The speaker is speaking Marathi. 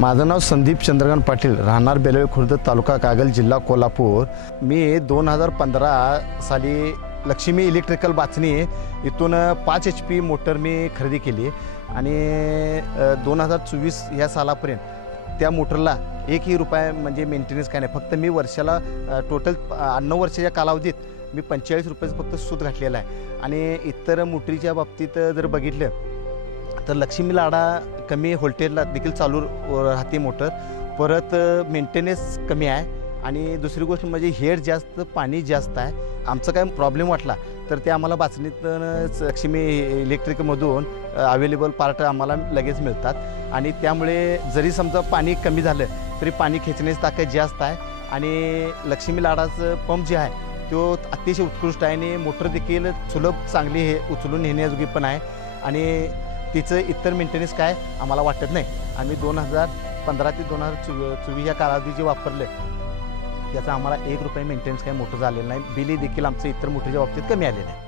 माझं नाव संदीप चंद्रकांत पाटील, राहणार बेलवे खुर्द, तालुका कागल, जिल्हा कोल्हापूर। मी 2015 साली लक्ष्मी इलेक्ट्रिकल बाचणी इथून 5 HP मोटर मी खरेदी केली आणि 2024 या सालापर्यंत त्या मोटरला एकही रुपया म्हणजे मेंटेनन्स काय नाही। फक्त मी वर्षाला टोटल 9 वर्षाच्या कालावधीत मी 45 रुपये फक्त सूद घातलेला आहे। आणि इतर मोटरीच्या बाबतीत जर बघितलं तर लक्ष्मी लाडा कमी व्होल्टेजला देखील चालू राहते मोटर, परत मेंटेनन्स कमी आहे आणि दुसरी गोष्ट म्हणजे हेड जास्त, पाणी जास्त आहे। आमचं काय प्रॉब्लेम वाटला तर ते आम्हाला बाचणीतूनच लक्ष्मी इलेक्ट्रिकमधून अवेलेबल पार्ट आम्हाला लगेच मिळतात आणि त्यामुळे जरी समजा पाणी कमी झालं तरी पाणी खेचण्याची ताकद जास्त आहे आणि लक्ष्मी लाडाचं पंप जे आहे तो अतिशय उत्कृष्ट आहे आणि मोटर देखील सुलभ, चांगली हे उचलून नेण्याजोगी पण आहे आणि तिचं इतर मेंटेनन्स काय आम्हाला वाटत नाही। आम्ही 2015 ते 2024 या कालावधी जे वापरले त्याचा आम्हाला 1 रुपया मेंटेनन्स काय मोठं झालेलं नाही। बिल देखील आमचं इतर मोटरच्या बाबतीत कमी आलेलं आहे।